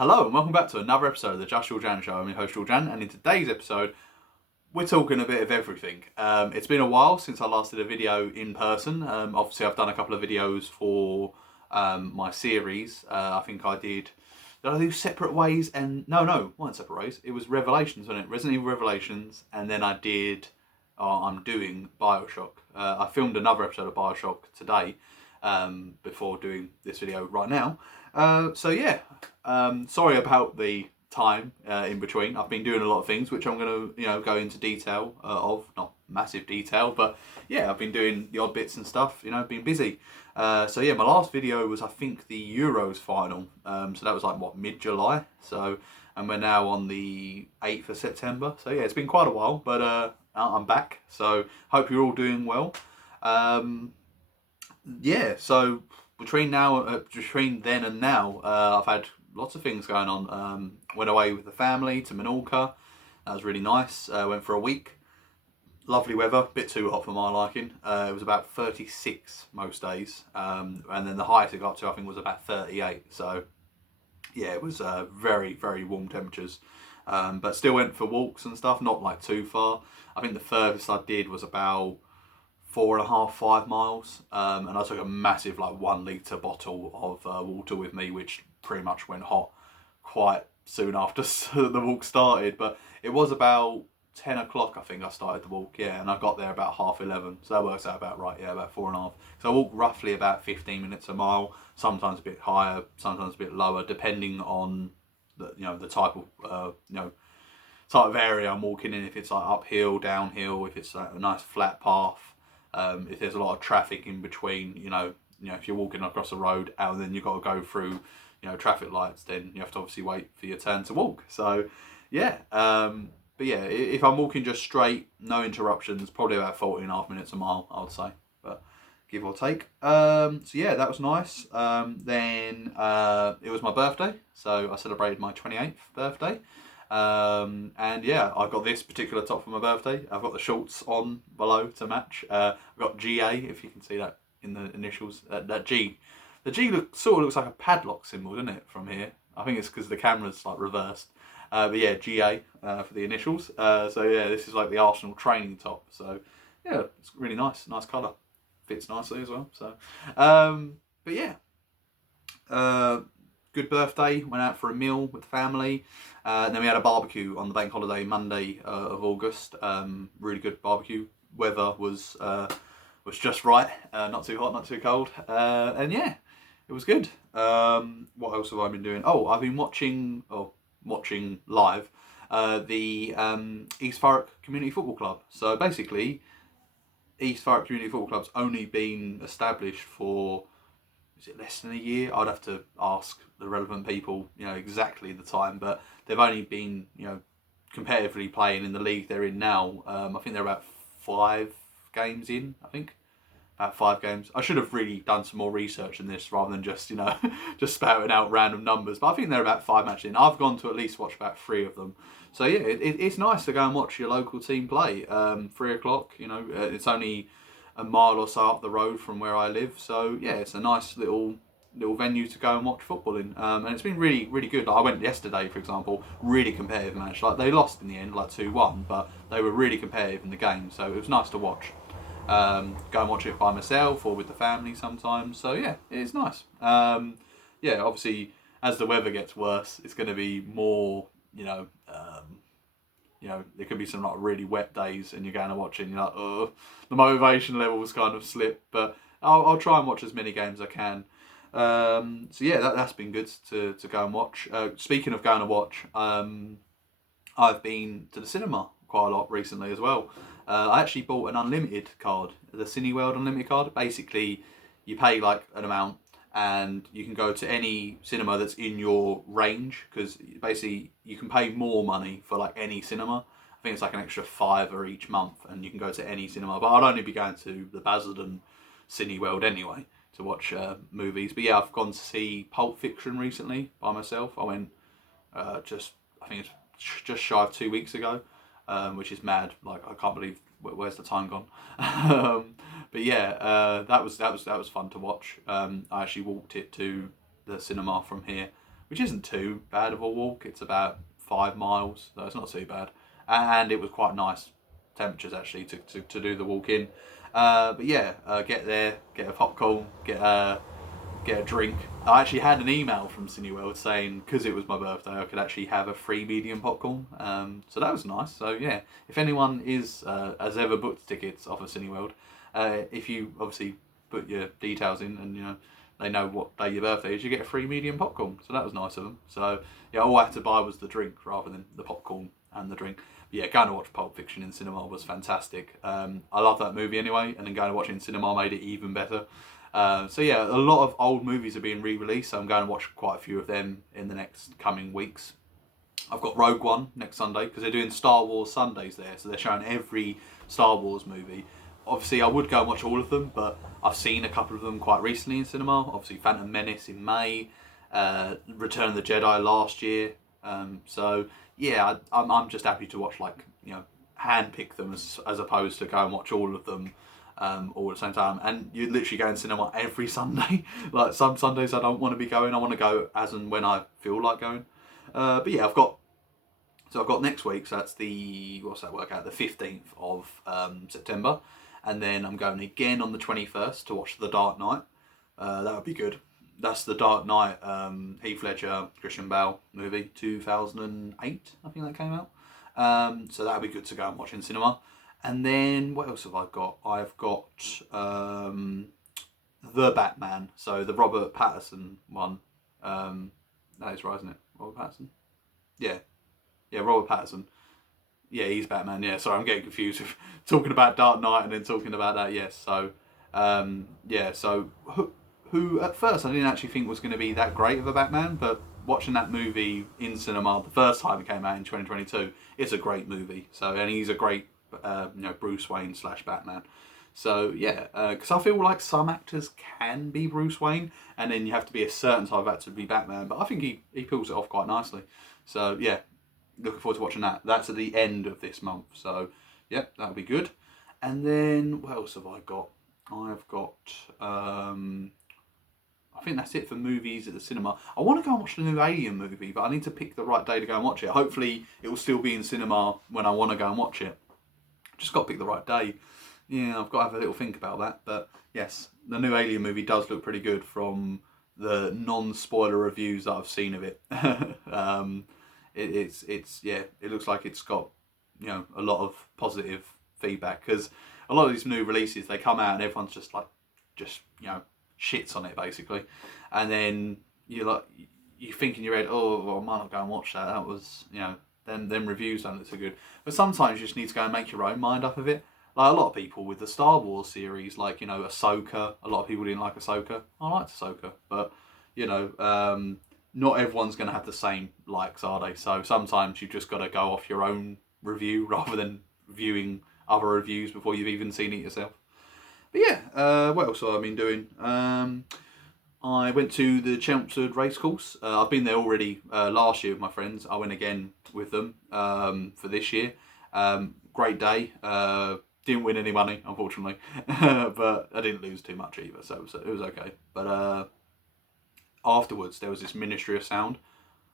Hello and welcome back to another episode of the Just Jordan Show. I'm your host Jordan, and in today's episode, we're talking a bit of everything. It's been a while since I last did a video in person. Obviously, I've done a couple of videos for my series. I think I did. Did I do Separate Ways? And no, weren't Separate Ways. It was Revelations, wasn't it? Resident Evil Revelations, and then I did. I'm doing Bioshock. I filmed another episode of Bioshock today. Before doing this video right now. Sorry about the time in between. I've been doing a lot of things, which I'm going to go into detail of, not massive detail, but yeah, I've been doing the odd bits and stuff. Been busy. My last video was I think the Euros final. So that was like mid-July. And we're now on the 8th of September. So yeah, it's been quite a while, but I'm back. So hope you're all doing well. So between then and now, I've had lots of things going on. Went away with the family to Menorca. That was really nice. Went for a week. Lovely weather, bit too hot for my liking. It was about 36 most days, and then the highest it got to I think was about 38. So yeah, it was very, very warm temperatures. But still went for walks and stuff, not like too far. I think the furthest I did was about 4.5, 5 miles, and I took a massive 1 litre bottle of water with me, which pretty much went hot quite soon after the walk started. But it was about 10 o'clock I think I started the walk, and I got there about 11:30, so that works out about right, about 4.5. So I walked roughly about 15 minutes a mile, sometimes a bit higher, sometimes a bit lower, depending on the type of area I'm walking in. If it's like uphill, downhill, if it's like a nice flat path. If there's a lot of traffic in between, if you're walking across a road and then you've got to go through, traffic lights, then you have to obviously wait for your turn to walk. So, yeah. If I'm walking just straight, no interruptions, probably about 14.5 minutes a mile, I would say, but give or take. That was nice. Then it was my birthday, so I celebrated my 28th birthday. I got this particular top for my birthday. I've got the shorts on below to match. I've got GA, if you can see that in the initials. That G. The G sort of looks like a padlock symbol, doesn't it, from here? I think it's because the camera's reversed. GA for the initials. This is like the Arsenal training top. So yeah, it's really nice colour. Fits nicely as well. So, good birthday. Went out for a meal with the family. And then we had a barbecue on the bank holiday Monday of August. Really good barbecue. Weather was just right. Not too hot, not too cold. It was good. What else have I been doing? Oh, I've been watching live the East Thurrock Community Football Club. So basically, East Thurrock Community Football Club's only been established for, is it less than a year? I'd have to ask the relevant people, exactly the time, but they've only been, competitively playing in the league they're in now. I think they're about 5 games in, I think. About 5 games. I should have really done some more research in this rather than just, just spouting out random numbers. But I think they're about 5 matches in. I've gone to at least watch about 3 of them. So yeah, it's nice to go and watch your local team play. 3 o'clock, it's only a mile or so up the road from where I live. So yeah, it's a nice little venue to go and watch football in. And it's been really, really good. I went yesterday, for example, really competitive match. They lost in the end, 2-1, but they were really competitive in the game. So it was nice to watch. Go and watch it by myself or with the family sometimes. So yeah, it's nice. Obviously, as the weather gets worse, it's going to be more, there could be some really wet days and you're going to watch it and you're like, oh, the motivation levels kind of slip. But I'll try and watch as many games as I can. That's been good to go and watch. Speaking of going to watch, I've been to the cinema quite a lot recently as well. I actually bought an unlimited card, the Cineworld Unlimited card. Basically, you pay an amount and you can go to any cinema that's in your range, because basically you can pay more money for any cinema. I think it's an extra £5 each month and you can go to any cinema. But I'd only be going to the Basildon Cineworld anyway to watch movies. But yeah, I've gone to see Pulp Fiction recently by myself. I went I think it's just shy of 2 weeks ago, which is mad. I can't believe where's the time gone. That was fun to watch. I actually walked it to the cinema from here which isn't too bad of a walk. It's about 5 miles, so it's not too bad. And it was quite nice temperatures actually to do the walk in. But yeah, get there, get a popcorn, get a drink. I actually had an email from Cineworld saying because it was my birthday, I could actually have a free medium popcorn. So that was nice. So yeah, if anyone has ever booked tickets off of Cineworld, if you obviously put your details in and they know what day your birthday is, you get a free medium popcorn. So that was nice of them. So yeah, all I had to buy was the drink rather than the popcorn and the drink. But yeah, going to watch Pulp Fiction in cinema was fantastic. I love that movie anyway, and then going to watch it in cinema made it even better. So yeah, a lot of old movies are being re-released, so I'm going to watch quite a few of them in the next coming weeks. I've got Rogue One next Sunday because they're doing Star Wars Sundays there, so they're showing every Star Wars movie. Obviously, I would go and watch all of them, but I've seen a couple of them quite recently in cinema. Obviously, Phantom Menace in May, Return of the Jedi last year. So yeah, I'm just happy to watch handpick them as opposed to go and watch all of them all at the same time. And you literally go in cinema every Sunday. Like some Sundays I don't want to be going. I want to go as and when I feel like going. But yeah, I've got next week. So that's what's that work out? The 15th of September. And then I'm going again on the 21st to watch The Dark Knight. That would be good. That's The Dark Knight, Heath Ledger, Christian Bale movie, 2008, I think that came out. So that would be good to go and watch in cinema. And then, what else have I got? I've got The Batman, so the Robert Pattinson one. That is right, isn't it? Robert Pattinson? Yeah, Robert Pattinson. Yeah, he's Batman. Yeah, sorry, I'm getting confused with talking about Dark Knight and then talking about that. Yes, so so who at first I didn't actually think was going to be that great of a Batman, but watching that movie in cinema the first time it came out in 2022, it's a great movie. So and he's a great Bruce Wayne / Batman. So yeah, because I feel like some actors can be Bruce Wayne, and then you have to be a certain type of actor to be Batman. But I think he pulls it off quite nicely. So yeah, looking forward to watching that. That's at the end of this month. So yeah, that'll be good. And then what else have I got? I've got I think that's it for movies at the cinema. I want to go and watch the new Alien movie, but I need to pick the right day to go and watch it. Hopefully it will still be in cinema when I want to go and watch it. Just got to pick the right day. Yeah, I've got to have a little think about that. But yes, the new Alien movie does look pretty good from the non-spoiler reviews that I've seen of it. It looks like it's got a lot of positive feedback, because a lot of these new releases, they come out and everyone's just shits on it basically, and then you think in your head, oh well, I might not go and watch that. That was them reviews don't look so good. But sometimes you just need to go and make your own mind up of it. Like a lot of people with the Star Wars series, like Ahsoka. A lot of people didn't like Ahsoka. I liked Ahsoka, but not everyone's going to have the same likes, are they? So sometimes you've just got to go off your own review rather than viewing other reviews before you've even seen it yourself. But yeah, what else have I been doing? I went to the Chelmsford Racecourse. I've been there already last year with my friends. I went again with them for this year. Great day. Didn't win any money, unfortunately, but I didn't lose too much either, so it was okay. But afterwards, there was this Ministry of Sound.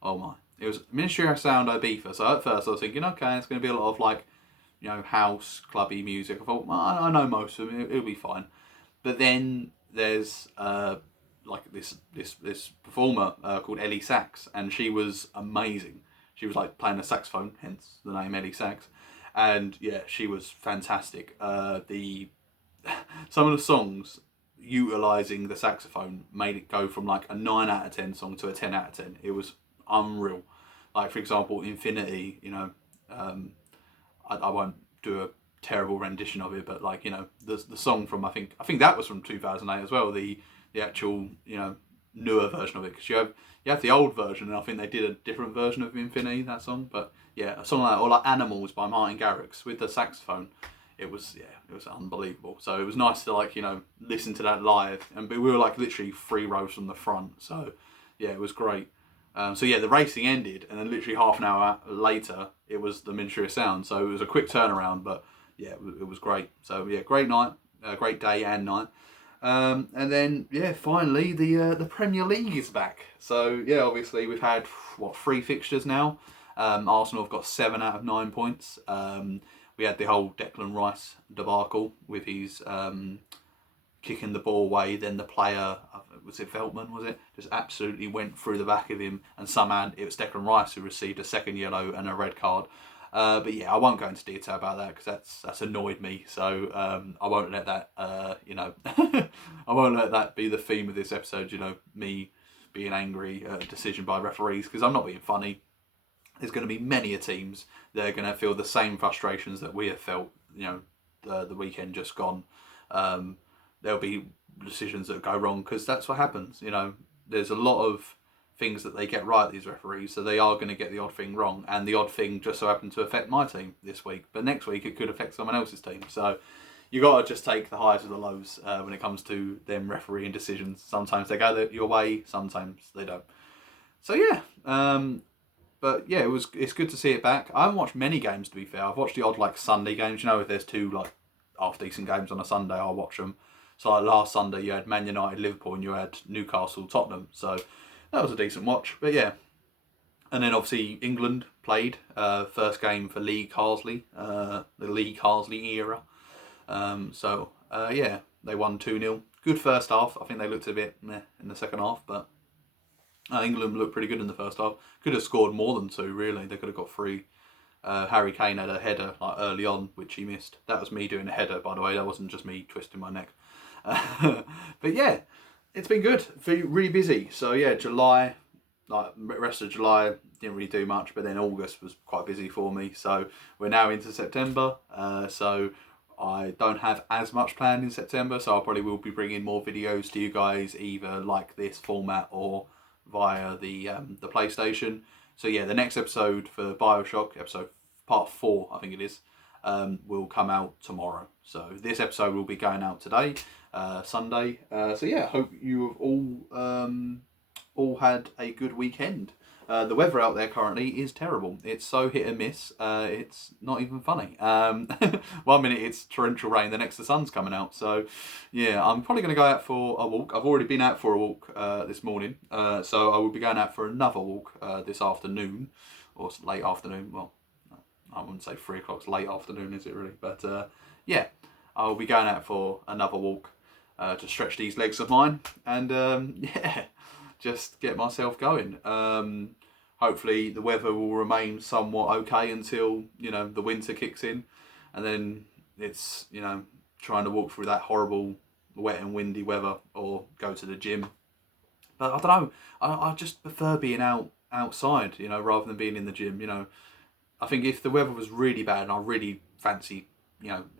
Oh my. It was Ministry of Sound Ibiza. So at first I was thinking, okay, it's going to be a lot of house, clubby music. I thought, well, I know most of them, it'll be fine. But then there's this performer called Ellie Sax, and she was amazing. She was playing a saxophone, hence the name Ellie Sax. And yeah, she was fantastic. Some of the songs utilising the saxophone made it go from a 9 out of 10 song to a 10 out of 10. It was unreal. Like for example, Infinity, I won't do a terrible rendition of it, but the song from I think that was from 2008 as well. The actual newer version of it, because you have the old version, and I think they did a different version of Infinity, that song. But yeah, a song like that, or Animals by Martin Garrix with the saxophone. It was unbelievable. So it was nice to listen to that live, and we were literally 3 rows from the front. So yeah, it was great. So yeah, the racing ended, and then literally half an hour later, it was the Ministry of Sound. So it was a quick turnaround, but yeah, it was great. So yeah, great night, great day and night. And then finally the Premier League is back. So obviously we've had 3 fixtures now. Arsenal have got 7 out of 9 points. We had the whole Declan Rice debacle with his kicking the ball away. Then the player, was it Veltman? Was it just absolutely went through the back of him, and somehow it was Declan Rice who received a second yellow and a red card. But I won't go into detail about that because that's annoyed me. So I won't let that I won't let that be the theme of this episode. Me being angry at a decision by referees, because I'm not being funny. There's going to be many teams that are going to feel the same frustrations that we have felt. The weekend just gone. There'll be decisions that go wrong because that's what happens. There's a lot of things that they get right, these referees, so they are going to get the odd thing wrong, and the odd thing just so happened to affect my team this week, but next week it could affect someone else's team. So you got to just take the highs with the lows when it comes to them refereeing decisions. Sometimes they go your way, sometimes they don't. So but it's good to see it back. I haven't watched many games, to be fair. I've watched the odd Sunday games. If there's 2 half decent games on a Sunday, I'll watch them. So last Sunday you had Man United, Liverpool, and you had Newcastle, Tottenham. So that was a decent watch. But and then obviously England played first game for Lee Carsley, the Lee Carsley era. They won 2-0. Good first half. I think they looked a bit meh in the second half, but England looked pretty good in the first half. Could have scored more than 2, really. They could have got 3. Harry Kane had a header early on, which he missed. That was me doing a header, by the way. That wasn't just me twisting my neck. But it's been good. Really busy. So July, rest of July, didn't really do much, but then August was quite busy for me. So we're now into September. So I don't have as much planned in September. So I probably will be bringing more videos to you guys, either like this format or via the PlayStation. So the next episode for BioShock, episode part 4, I think it is, will come out tomorrow. So this episode will be going out today, Sunday. I hope you have all had a good weekend. The weather out there currently is terrible. It's so hit and miss. It's not even funny. 1 minute it's torrential rain, the next the sun's coming out. So I'm probably going to go out for a walk. I've already been out for a walk this morning. So I will be going out for another walk this afternoon, or late afternoon. Well, I wouldn't say 3 o'clock's late afternoon, is it really? But I'll be going out for another walk to stretch these legs of mine, and just get myself going. Hopefully the weather will remain somewhat okay until the winter kicks in, and then it's trying to walk through that horrible wet and windy weather or go to the gym. But I don't know, I just prefer being outside rather than being in the gym. I think if the weather was really bad and I really fancy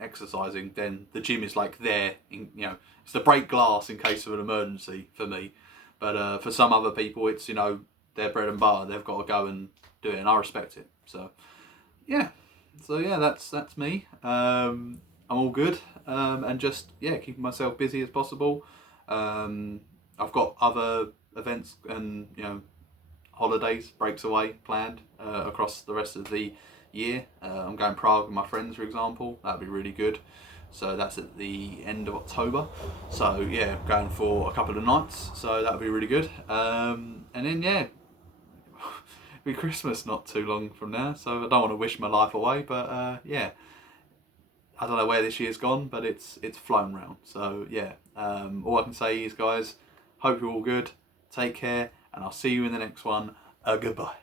exercising, then the gym is there it's the break glass in case of an emergency for me. But for some other people, it's their bread and butter. They've got to go and do it, and I respect it. So that's me. I'm all good, and just keeping myself busy as possible. I've got other events and holidays, breaks away planned across the rest of the year. I'm going to Prague with my friends, for example. That'd be really good. So that's at the end of October. So going for a couple of nights. So that'll be really good. And then it'll be Christmas not too long from now. So I don't want to wish my life away, but I don't know where this year's gone, but it's flown round. So all I can say is, guys, hope you're all good. Take care, and I'll see you in the next one. Goodbye.